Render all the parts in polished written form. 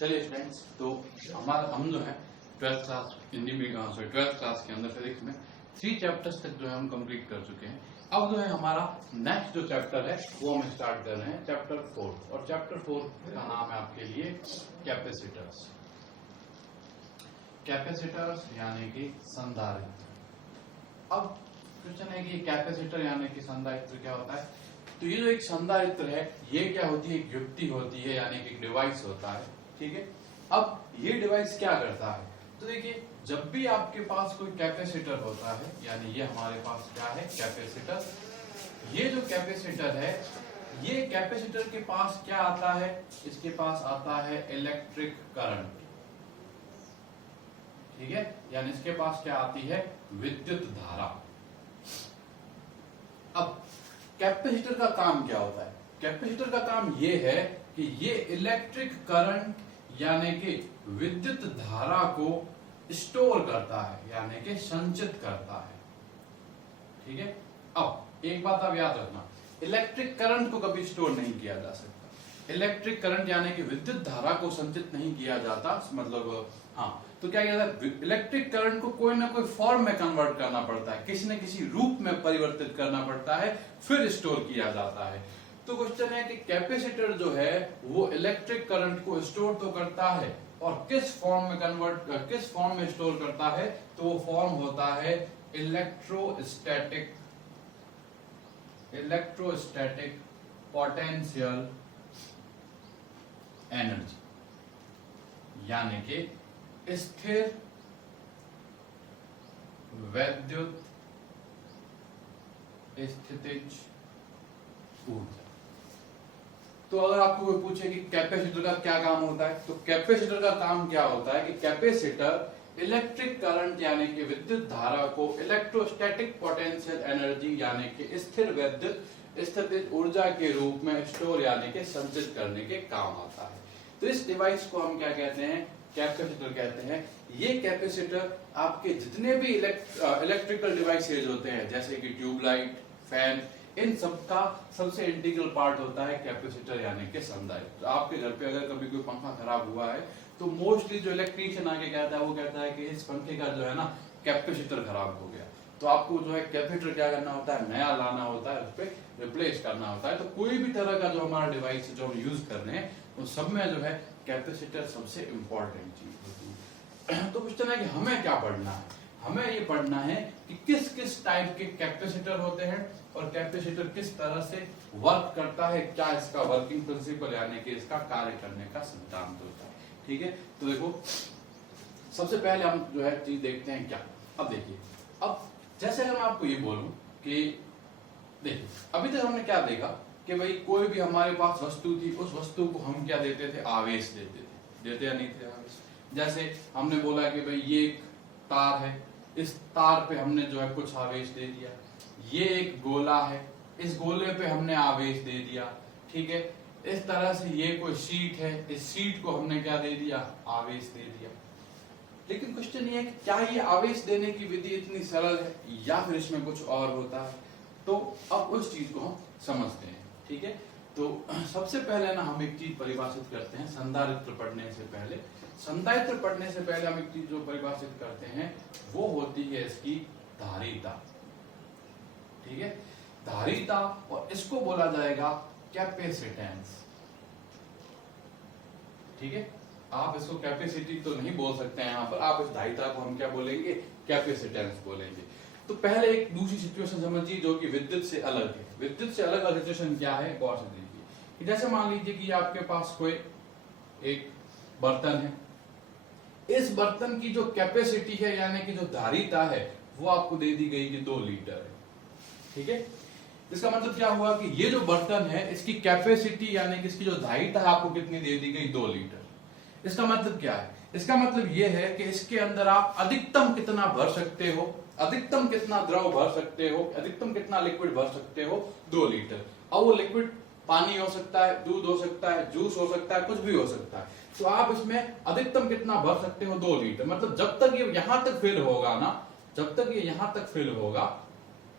चलिए स्टूडेंट्स, तो हम जो है ट्वेल्थ क्लास ट्वेल्थ क्लास के अंदर फिजिक्स में 3 चैप्टर्स तक जो है हम कंप्लीट कर चुके हैं। अब जो है हमारा नेक्स्ट जो चैप्टर है वो हम स्टार्ट कर रहे हैं, चैप्टर 4। और चैप्टर 4 का नाम है आपके लिए कैपेसिटर्स। कैपेसिटर्स यानी कि संधारित्र। अब क्वेश्चन है कि कैपेसिटर यानी कि संधारित्र क्या होता है। तो ये जो एक संधारित्र है ये क्या होती है, एक युक्ति होती है, यानी कि एक डिवाइस होता है। ठीक है, अब ये डिवाइस क्या करता है, तो देखिए जब भी आपके पास कोई कैपेसिटर होता है, यानी ये हमारे पास क्या है, कैपेसिटर। ये जो कैपेसिटर है, ये कैपेसिटर के पास क्या आता है, इसके पास आता है इलेक्ट्रिक करंट। ठीक है, यानी इसके पास क्या आती है, विद्युत धारा। अब कैपेसिटर का काम क्या होता है, कैपेसिटर का काम ये है कि ये इलेक्ट्रिक करंट यानी कि विद्युत धारा को स्टोर करता है, यानी कि संचित करता है। ठीक है, अब एक बात आप याद रखना, इलेक्ट्रिक करंट को कभी स्टोर नहीं किया जा सकता। इलेक्ट्रिक करंट यानी कि विद्युत धारा को संचित नहीं किया जाता, मतलब हाँ, तो क्या किया जाता है, इलेक्ट्रिक करंट को कोई ना कोई फॉर्म में कन्वर्ट करना पड़ता है, किसी न किसी रूप में परिवर्तित करना पड़ता है, फिर स्टोर किया जाता है। तो क्वेश्चन है कि कैपेसिटर जो है वो इलेक्ट्रिक करंट को स्टोर तो करता है, और किस फॉर्म में स्टोर करता है, तो वो फॉर्म होता है इलेक्ट्रोस्टैटिक पोटेंशियल एनर्जी, यानी कि स्थिर वैद्युत स्थितिज ऊर्जा। तो अगर आपको कोई पूछे कि कैपेसिटर का क्या काम होता है, तो कैपेसिटर का काम क्या होता है कि कैपेसिटर इलेक्ट्रिक करंट यानी कि विद्युत धारा को इलेक्ट्रोस्टैटिक पोटेंशियल एनर्जी यानी कि स्थिर वैद्युत स्थितिज ऊर्जा के रूप में स्टोर यानी कि संचित करने के काम आता है। तो इस डिवाइस को हम क्या कहते हैं, कैपेसिटर कहते हैं। ये कैपेसिटर आपके जितने भी इलेक्ट्रिकल डिवाइसेज होते हैं, जैसे कि ट्यूबलाइट, फैन, इन सबका सबसे इंटीग्रल पार्ट होता है कैपेसिटर यानी कि संधारित्र। आपके घर पे अगर कभी कोई पंखा खराब हुआ है तो मोस्टली जो इलेक्ट्रीशियन आके कहता है वो कहता है कि इस पंखे का जो है ना कैपेसिटर खराब हो गया, तो आपको जो है कैपेसिटर क्या करना होता है, नया लाना होता है, उस पर रिप्लेस करना होता है। तो कोई भी तरह का जो हमारा डिवाइस जो हम यूज कर रहे हैं उस सब में जो है कैपेसिटर सबसे इंपॉर्टेंट चीज होती है। तो क्वेश्चन है कि हमें क्या पढ़ना है, हमें ये पढ़ना है कि किस किस टाइप के कैपेसिटर होते हैं और कैपेसिटर किस तरह से वर्क करता है, क्या इसका वर्किंग प्रिंसिपल यानी कि इसका कार्य करने का सिद्धांत होता है। ठीक है, तो देखो सबसे पहले हम जो है चीज देखते हैं क्या। अब देखिए, अब जैसे अगर मैं आपको ये बोलूं कि देखिए अभी तक हमने क्या देखा कि भाई कोई भी हमारे पास वस्तु थी, उस वस्तु को हम क्या देते थे, आवेश देते या नहीं थे आवेश। जैसे हमने बोला कि भाई ये एक तार है, इस तार पे हमने जो है कुछ आवेश दे दिया। ये एक गोला है, इस गोले पे हमने आवेश दे दिया। ठीक है, इस तरह से ये कोई शीट है, इस शीट को हमने क्या दे दिया, आवेश दे दिया। लेकिन क्वेश्चन ये है कि क्या ये आवेश देने की विधि इतनी सरल है या फिर इसमें कुछ और होता है। तो अब उस चीज को हम समझते हैं। ठीक है, तो सबसे पहले ना हम एक चीज परिभाषित करते हैं संधारित्र पढ़ने से पहले। संधारित्र पढ़ने से पहले हम एक चीज जो परिभाषित करते हैं वो होती है इसकी धारिता। ठीक है, धारिता, और इसको बोला जाएगा कैपेसिटेंस। ठीक है, आप इसको कैपेसिटी तो नहीं बोल सकते हैं यहाँ पर, आप इस धारिता को हम क्या बोलेंगे, कैपेसिटेंस बोलेंगे। तो पहले एक दूसरी सिचुएशन समझिए जो कि विद्युत से अलग है। विद्युत से अलग सिचुएशन क्या है, गौर से देखिए। जैसे मान लीजिए कि आपके पास कोई एक बर्तन है, इस बर्तन की जो कैपेसिटी है यानी कि जो धारिता है वो आपको दे दी गई कि 2 लीटर है। ठीक है, इसका मतलब क्या हुआ कि ये जो बर्तन है इसकी कैपेसिटी यानी कि इसकी जो धारिता है आपको कितनी दे दी गई, 2 लीटर। इसका मतलब क्या है, इसका मतलब ये है कि इसके अंदर आप अधिकतम कितना भर सकते हो, अधिकतम कितना द्रव भर सकते हो, अधिकतम कितना लिक्विड भर सकते हो, 2 लीटर। अब वो लिक्विड पानी हो सकता है, दूध हो सकता है, जूस हो सकता है, कुछ भी हो सकता है। तो आप इसमें अधिकतम कितना भर सकते हो, 2 लीटर। मतलब जब तक ये यहां तक फिल होगा ना, जब तक ये यहां तक फिल होगा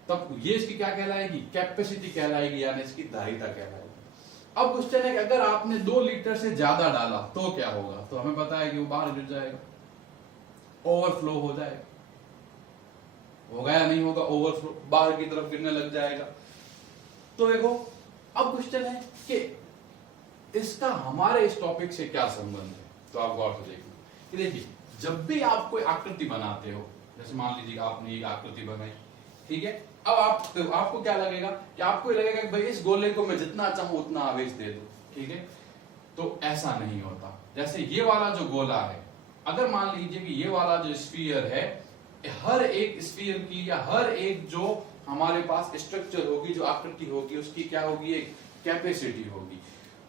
तब ये इसकी क्या कहलाएगी, कैपेसिटी कहलाएगी, यानी इसकी धारिता कहलाएगी। अब क्वेश्चन है कि अगर आपने 2 लीटर से ज्यादा डाला तो क्या होगा, तो हमें पता है कि वो बाहर गिर जाएगा, ओवरफ्लो हो जाएगा, होगा या नहीं होगा, ओवरफ्लो बाहर की तरफ गिरने लग जाएगा। तो देखो अब क्वेश्चन है कि इसका हमारे इस टॉपिक से क्या संबंध है, तो आप गौर से देखिए कि देखिए जब भी आप कोई आकृति बनाते हो, जैसे मान लीजिए आपने एक आकृति बनाई, ठीक है, अब आपको क्या लगेगा कि आपको लगेगा कि भाई इस गोले को मैं जितना चाहूं उतना आवेश दे दूं, ठीक है, तो ऐसा नहीं होता। जैसे ये वाला जो गोला है, अगर मान लीजिए कि ये वाला जो स्फीयर है, हर एक स्फीयर की या हर एक जो हमारे पास स्ट्रक्चर होगी, जो आकृति होगी, उसकी क्या होगी, एक कैपेसिटी होगी,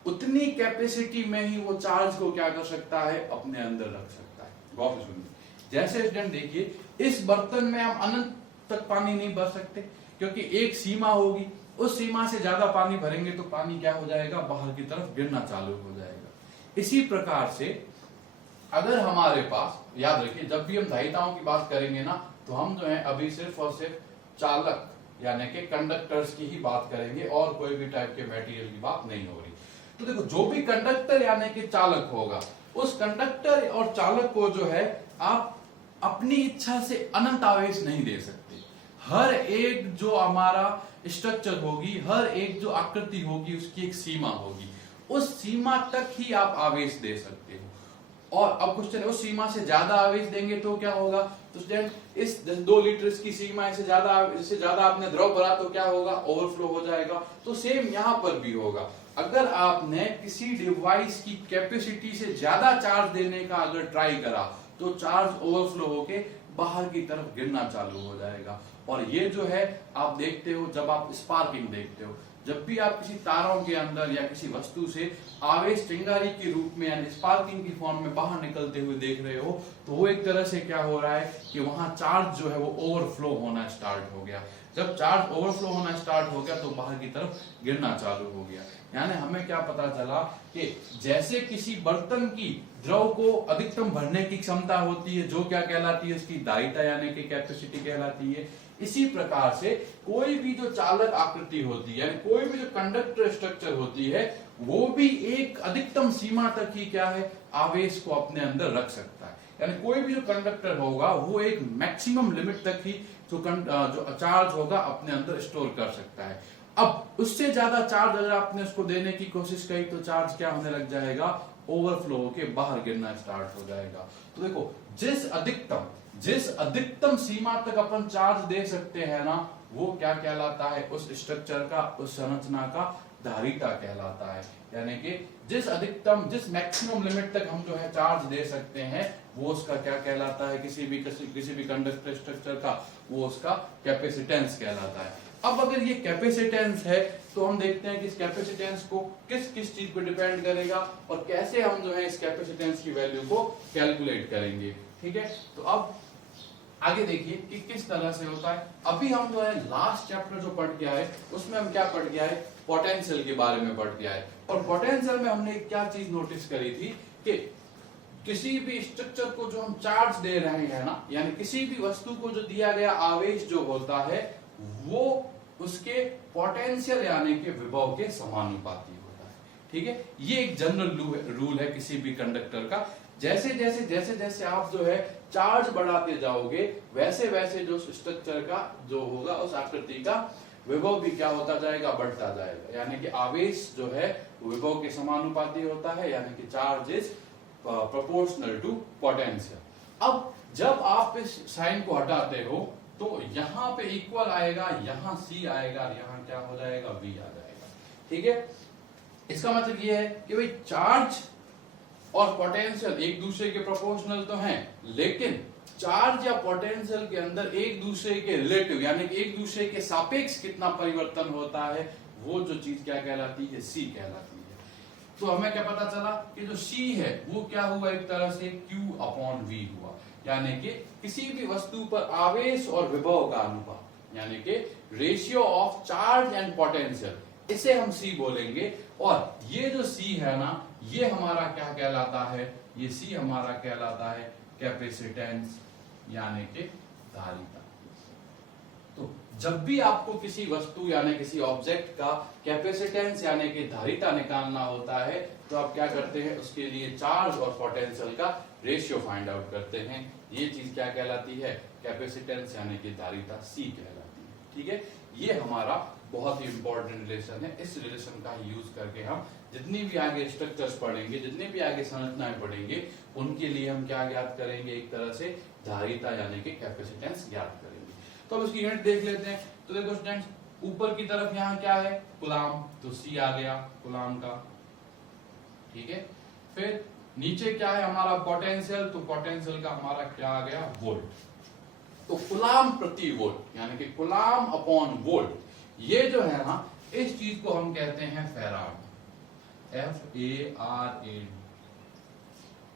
उतनी कैपेसिटी में ही वो चार्ज को क्या कर सकता है, अपने अंदर रख सकता है। गौर से सुनिए, जैसे स्टूडेंट देखिए इस बर्तन में हम अनंत तक पानी नहीं भर सकते, क्योंकि एक सीमा होगी, उस सीमा से ज्यादा पानी भरेंगे तो पानी क्या हो जाएगा, बाहर की तरफ गिरना चालू हो जाएगा। इसी प्रकार से अगर हमारे पास, याद रखिए जब भी हम धारिताओं की बात करेंगे ना, तो हम जो है अभी सिर्फ और सिर्फ चालक यानी कि कंडक्टर्स की ही बात करेंगे और कोई भी टाइप के मटेरियल की बात नहीं हो रही। तो देखो जो भी कंडक्टर यानी कि चालक होगा, उस कंडक्टर और चालक को जो है आप अपनी इच्छा से अनंत आवेश नहीं दे सकते। हर एक जो हमारा स्ट्रक्चर होगी, हर एक जो आकृति होगी, उसकी एक सीमा होगी, उस सीमा तक ही आप आवेश दे सकते हो। और अब क्वेश्चन है, उस सीमा से ज्यादा आवेश देंगे तो क्या होगा, तो स्टूडेंट इस 2 लीटर की सीमा से ज्यादा आपने द्रव भरा तो क्या होगा, ओवरफ्लो हो जाएगा। तो सेम यहां पर भी होगा, अगर आपने किसी डिवाइस की कैपेसिटी से ज्यादा चार्ज देने का अगर ट्राई करा तो चार्ज ओवरफ्लो होके बाहर की तरफ गिरना चालू हो जाएगा। और ये जो है आप देखते हो, जब आप स्पार्किंग देखते हो, जब भी आप किसी तारों के अंदर या किसी वस्तु से आवेश चिंगारी के रूप में यानी स्पार्किंग की फॉर्म में बाहर निकलते हुए देख रहे हो, तो वो एक तरह से क्या हो रहा है कि वहां चार्ज जो है वो ओवरफ्लो होना स्टार्ट हो गया। जब चार्ज ओवरफ्लो होना स्टार्ट हो गया तो बाहर की तरफ गिरना चालू हो गया। यानी हमें क्या पता चला कि जैसे किसी बर्तन की द्रव को अधिकतम भरने की क्षमता होती है, जो क्या कहलाती है, उसकी दायिता यानी कि कैपेसिटी कहलाती है, इसी प्रकार से कोई भी जो चालक आकृति होती है, कोई भी जो कंडक्टर स्ट्रक्चर होती है, वो भी एक अधिकतम सीमा तक ही क्या है, आवेश को अपने अंदर रख सकता है। यानी कोई भी जो कंडक्टर होगा वो एक मैक्सिमम लिमिट तक ही जो चार्ज होगा अपने अंदर स्टोर कर सकता है। अब उससे ज्यादा चार्ज अगर आपने उसको देने की कोशिश करी तो चार्ज क्या होने लग जाएगा, ओवरफ्लो होके बाहर गिरना स्टार्ट हो जाएगा। तो देखो जिस अधिकतम सीमा तक अपन चार्ज दे सकते हैं ना, वो क्या कहलाता है, उस स्ट्रक्चर का, उस संरचना का धारिता कहलाता है। यानी कि जिस मैक्सिमम लिमिट तक हम जो है चार्ज दे सकते हैं, वो उसका क्या कहलाता है, किसी भी कंडक्टर स्ट्रक्चर का, वो उसका कैपेसिटेंस कहलाता है। अब अगर ये कैपेसिटेंस है तो हम देखते हैं कि इस कैपेसिटेंस को किस चीज पे डिपेंड करेगा और कैसे हम जो है इस कैपेसिटेंस की वैल्यू को कैलकुलेट करेंगे। ठीक है, तो अब आगे देखिए कि किस तरह से होता है। अभी हम जो है लास्ट चैप्टर जो पढ़ के आए उसमें हम क्या पढ़ के आए, पोटेंशियल के बारे में पढ़ के आए। और पोटेंशियल में हमने क्या चीज नोटिस करी थी कि किसी भी स्ट्रक्चर को जो हम चार्ज दे रहे हैं ना, यानी किसी भी वस्तु को जो दिया गया आवेश जो होता है वो उसके पोटेंशियल यानी कि विभव के समानुपाती होता है। ठीक है, ये एक जनरल रूल है किसी भी कंडक्टर का। जैसे जैसे आप जो है चार्ज बढ़ाते जाओगे, वैसे वैसे जो स्ट्रक्चर का जो होगा, उस आकृति का विभव भी क्या होता जाएगा, बढ़ता जाएगा। यानी कि आवेश जो है विभव के समानुपाती होता है, यानी कि charge is proportional to potential. अब जब आप इस साइन को हटाते हो तो यहां पे इक्वल आएगा, यहां C आएगा, यहां क्या हो जाएगा, V आ जाएगा। ठीक है, इसका मतलब ये है कि भाई चार्ज और पोटेंशियल एक दूसरे के प्रोपोर्शनल तो हैं, लेकिन चार्ज या पोटेंशियल के अंदर एक दूसरे के रिलेटिव यानी कि एक दूसरे के सापेक्ष कितना परिवर्तन होता है, वो जो चीज क्या कहलाती है, C कहलाती है। तो हमें क्या पता चला कि जो C है वो क्या हुआ, एक तरह से Q/V हुआ। यानी कि किसी भी वस्तु पर आवेश और विभव का अनुपात, यानी कि ratio of charge and potential, इसे हम C बोलेंगे। और ये जो C है ना, ये हमारा क्या कहलाता है, ये C हमारा कहलाता है कैपेसिटेंस यानी कि धारिता। तो जब भी आपको किसी वस्तु यानी किसी ऑब्जेक्ट का कैपेसिटेंस यानी कि धारिता निकालना होता है तो आप क्या करते हैं, उसके लिए चार्ज और पोटेंशियल का रेशियो फाइंड आउट करते हैं। ये चीज क्या कहलाती है, कैपेसिटेंस यानी कि धारिता C कहलाती है। ठीक है, ये हमारा बहुत ही इंपॉर्टेंट रिलेशन है। इस रिलेशन का यूज करके हम जितनी भी आगे स्ट्रक्चर्स पढ़ेंगे, जितनी भी आगे संरचनाएं पढ़ेंगे, उनके लिए हम क्या ज्ञात करेंगे, एक तरह से धारिता यानी कि कैपेसिटेंस ज्ञात करेंगे। तो अब इसकी यूनिट देख लेते हैं। तो देखो स्टूडेंट्स, ऊपर की तरफ यहाँ क्या है, कुलाम, तो C आ गया कुलाम का। ठीक है, फिर नीचे क्या है हमारा पोटेंशियल, तो पोटेंशियल का हमारा क्या आ गया, वोल्ट। तो कुलाम प्रति वोल्ट यानी कि कुलाम अपॉन वोल्ट, ये जो है ना, इस चीज को हम कहते हैं फैराड, FARAD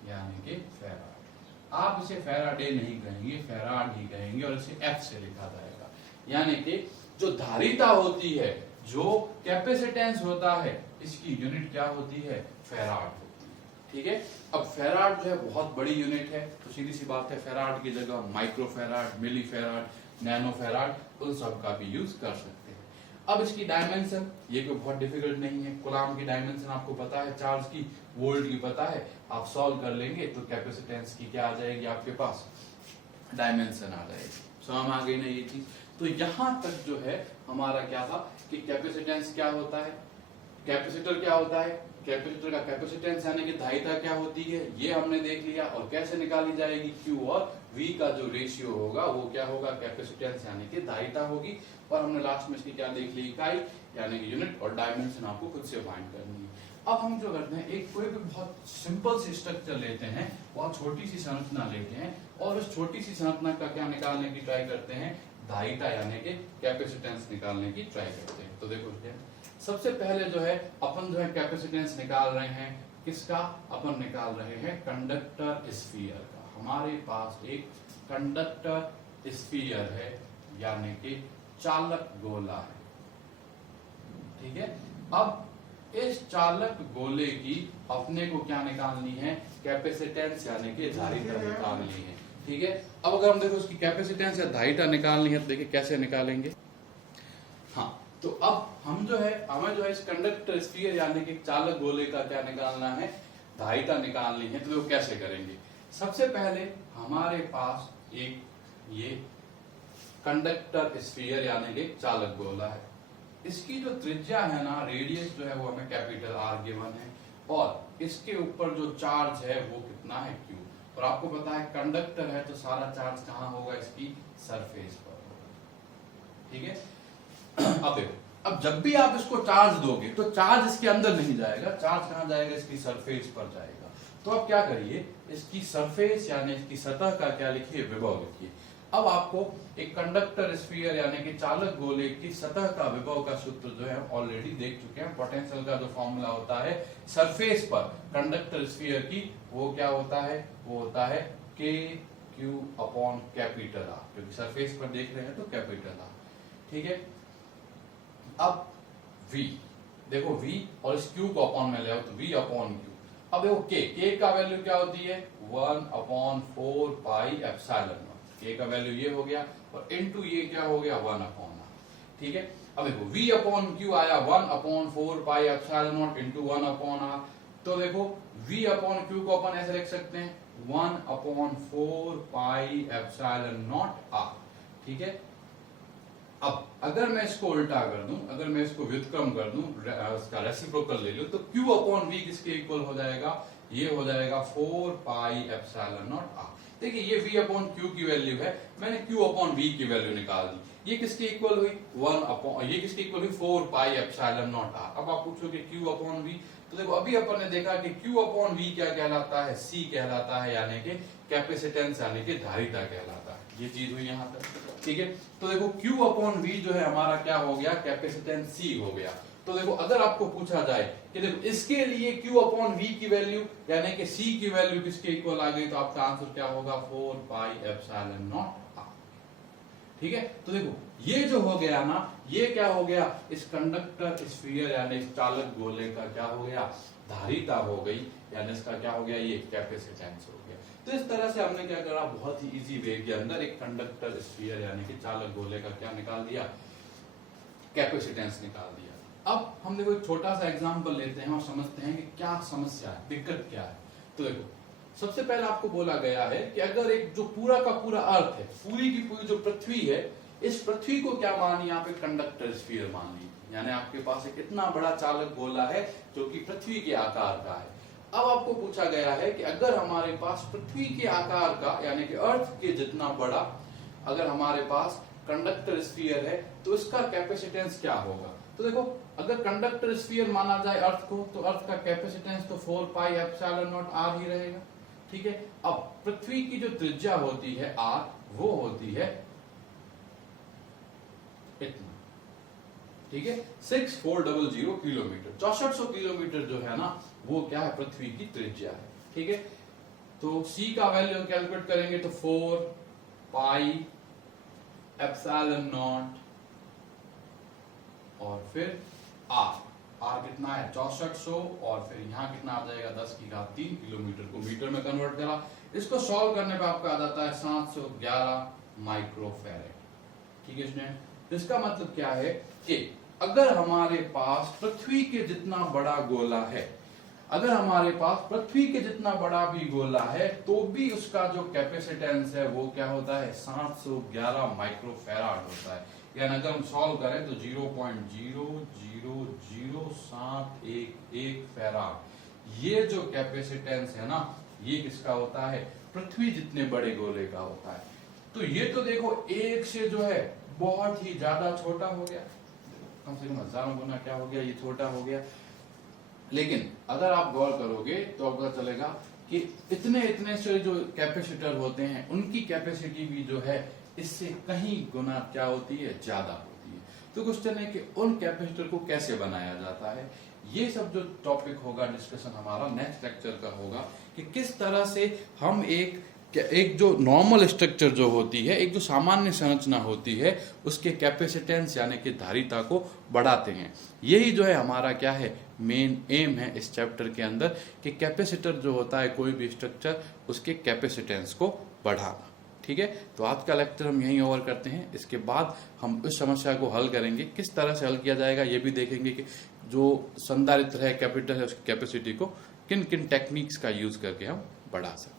यानी कि फैराड। आप इसे फैराडे नहीं कहेंगे, फैराड ही कहेंगे और इसे F से लिखा जाएगा। यानी कि जो धारिता होती है, जो कैपेसिटेंस होता है, इसकी यूनिट क्या होती है, फैराड होती है। ठीक है, अब फैराड जो है बहुत बड़ी यूनिट है, तो सीधी सी बात है फैराड की जगह माइक्रो फैराड, मिली फैराड, नैनो फैराड, उन सब का भी यूज कर सकते हैं। अब इसकी डायमेंशन, ये कोई बहुत डिफिकल्ट नहीं है। कुलाम की डायमेंशन आपको पता है, चार्ज की, वोल्ट की पता है, आप सॉल्व कर लेंगे तो कैपेसिटेंस की क्या आ जाएगी आपके पास, डायमेंशन आ जाएगी। समझ आ गई ना ये चीज। तो यहां तक जो है हमारा क्या था कि कैपेसिटेंस क्या होता है, कैपेसिटर क्या होता है, कैपेसिटर का कैपेसिटेंस यानी कि धारिता क्या होती है, ये हमने देख लिया। और कैसे निकाली जाएगी, Q और V का जो रेशियो होगा वो क्या होगा, कैपेसिटेंस यानी कि धारिता होगी। और हमने लास्ट में इसकी क्या देख ली, इकाई यानी कि यूनिट, और डायमेंशन आपको खुद से फाइंड करनी है। अब हम जो करते हैं, एक कोई भी बहुत सिंपल सी स्ट्रक्चर लेते हैं, बहुत छोटी सी संरचना लेते हैं और उस छोटी सी संरचना का क्या निकालने की ट्राई करते हैं, धारिता यानी कि कैपेसिटेंस निकालने की ट्राई करते हैं। तो देखो सबसे पहले जो है अपन जो है कैपेसिटेंस निकाल रहे हैं, किसका, अपन निकाल रहे हैं कंडक्टर स्फीयर का। हमारे पास एक कंडक्टर स्फीयर है यानी कि चालक गोला है। ठीक है, अब इस चालक गोले की अपने को क्या निकालनी है, कैपेसिटेंस यानी कि धारिता निकालनी है। ठीक है, अब अगर हम देखो उसकी कैपेसिटेंस या धारिता निकालनी है तो देखिए कैसे निकालेंगे। हाँ, तो अब हम जो है, हमें जो है इस कंडक्टर स्फीयर यानी कि चालक गोले का क्या निकालना है, धारिता निकालनी है। तो वो कैसे करेंगे, सबसे पहले हमारे पास एक ये कंडक्टर स्फीयर यानी कि चालक गोला है। इसकी जो त्रिज्या है ना, रेडियस जो है वो हमें कैपिटल R गिवन है, और इसके ऊपर जो चार्ज है वो कितना है, Q। और आपको पता है कंडक्टर है तो सारा चार्ज कहाँ होगा, इसकी सरफेस पर होगा। ठीक है, अब देखो, अब जब भी आप इसको चार्ज दोगे तो चार्ज इसके अंदर नहीं जाएगा, चार्ज कहाँ जाएगा, इसकी सरफेस पर जाएगा। तो अब क्या करिए, इसकी सरफेस यानी इसकी सतह का क्या लिखिए, विभव लिखिए। अब आपको एक कंडक्टर स्फीयर यानी कि चालक गोले की सतह का विभव का सूत्र जो है ऑलरेडी देख चुके हैं। पोटेंशियल का जो फॉर्मूला होता है सरफेस पर कंडक्टर स्फीयर की, वो क्या होता है, वो होता है KQ अपॉन कैपिटल R, क्योंकि सरफेस पर देख रहे हैं तो कैपिटल R। ठीक है, अब V देखो, V और इस Q को अपॉन में ले आओ तो V अपॉन Q। अब देखो K का वैल्यू क्या होती है, 1/4 पाई एप्सिलॉन नॉट। K का वैल्यू ये हो गया और इनटू ये क्या हो गया, 1/R। ठीक है, अब देखो V अपॉन Q आया 1/4 pi epsilon not into 1/R। तो देखो V अपॉन Q को अपन ऐसे लिख सकते हैं 1/4 पाई एप्सिलॉन नॉट R। ठीक है, अब अगर मैं इसको उल्टा कर दूं, अगर मैं इसको व्युत्क्रम कर दूं, इसका रेसिप्रोकल ले लूं, तो Q अपॉन V किसके इक्वल हो जाएगा, ये हो जाएगा 4 पाई एप्सिलॉन नॉट R। देखिए ये V अपॉन Q की वैल्यू है, मैंने Q अपॉन V की वैल्यू निकाल दी। ये किसके इक्वल हुई, 1 अपॉन, ये किसके इक्वल हुई, 4 पाई एप्सिलॉन नॉट R। अब आप पूछोगे Q अपॉन V, तो देखो अभी अपन ने देखा कि Q अपॉन V क्या कहलाता है, C कहलाता है, यानी कि कैपेसिटेंस यानी कि धारिता कहलाता है। ये चीज हुई यहाँ तक। ठीक है, तो देखो Q अपॉन V जो है हमारा क्या हो गया, कैपेसिटेंस C हो गया। तो देखो अगर आपको पूछा जाए कि देखो इसके लिए Q अपॉन V की वैल्यू यानी कि C की वैल्यू किसके इक्वल आ गई, तो आपका आंसर क्या होगा, 4 पाई एप्सिलॉन नॉट R। ठीक है। तो देखो ये जो हो गया ना, ये क्या हो गया, इस कंडक्टर स्फीयर यानी इस चालक गोले का क्या हो गया, धारिता हो गई, यानी इसका क्या हो गया, ये कैपेसिटेंस हो गया। तो इस तरह से हमने क्या करा, बहुत ही इजी वे के अंदर एक कंडक्टर स्फीयर यानी कि चालक गोले का क्या निकाल दिया, कैपेसिटेंस निकाल दिया। अब हम देखो एक छोटा सा एग्जांपल लेते हैं और समझते हैं कि क्या समस्या है, दिक्कत क्या है। तो देखो सबसे पहले आपको बोला गया है कि अगर एक जो पूरा का पूरा अर्थ है, पूरी की पूरी जो पृथ्वी है, इस पृथ्वी को क्या मान, यहाँ पे कंडक्टर स्फीयर मान ली, यानी आपके पास एक इतना बड़ा चालक गोला है जो कि पृथ्वी के आकार का है। अब आपको पूछा गया है कि अगर हमारे पास पृथ्वी के आकार का यानी कि अर्थ के जितना बड़ा अगर हमारे पास कंडक्टर स्फीयर है तो इसका कैपेसिटेंस क्या होगा। तो देखो अगर कंडक्टर स्फीयर माना जाए अर्थ को, तो अर्थ का कैपेसिटेंस तो 4 पाई एप्सिलॉन नॉट आर ही रहेगा, ठीक है। अब पृथ्वी की जो त्रिज्या होती है आर, वो होती है इतना, ठीक है, 6400 किलोमीटर, 6400 किलोमीटर जो है ना, वो क्या है, पृथ्वी की त्रिज्या है, ठीक है। तो c का वैल्यू कैलकुलेट करेंगे तो 4 पाई एप्सिलॉन नॉट और फिर आर कितना है 6400, और फिर यहाँ कितना आ जाएगा 10 की घात 3 किलोमीटर को मीटर में कन्वर्ट करा। इसको सॉल्व करने पे आपको आ जाता है 711 माइक्रोफैरेड, ठीक है स्टूडेंट। इसका मतलब क्या है कि अगर हमारे पास पृथ्वी के जितना बड़ा गोला है, अगर हमारे पास पृथ्वी के जितना बड़ा भी गोला है, तो भी उसका जो कैपेसिटेंस है वो क्या होता है 711 माइक्रोफैराड होता है। यानी अगर हम सॉल्व करें तो 0.0000711 फैराड, ये जो कैपेसिटेंस है ना, ये किसका होता है, पृथ्वी जितने बड़े गोले का होता है। तो ये तो देखो एक से जो है बहुत ही ज्यादा छोटा हो गया, कम से कम हजारों गुना क्या हो गया, ये छोटा हो गया। लेकिन अगर आप गौर करोगे तो आपको पता चलेगा कि इतने इतने से जो कैपेसिटर होते हैं उनकी कैपेसिटी भी जो है इससे कहीं गुना क्या होती है, ज्यादा होती है। तो क्वेश्चन है कि उन कैपेसिटर को कैसे बनाया जाता है। ये सब जो टॉपिक होगा डिस्कशन हमारा नेक्स्ट लेक्चर का होगा कि किस तरह से हम एक जो नॉर्मल स्ट्रक्चर जो होती है, एक जो सामान्य संरचना होती है, उसके कैपेसिटेंस यानी कि धारिता को बढ़ाते हैं। यही जो है हमारा क्या है, मेन एम है इस चैप्टर के अंदर कि कैपेसिटर जो होता है कोई भी स्ट्रक्चर, उसके कैपेसिटेंस को बढ़ाना, ठीक है। तो आज का लेक्चर हम यहीं ओवर करते हैं। इसके बाद हम उस समस्या को हल करेंगे, किस तरह से हल किया जाएगा ये भी देखेंगे कि जो संधारित्र है, कैपेसिटर है, उसकी कैपेसिटी को किन किन टेक्निक्स का यूज करके हम बढ़ा सकते हैं।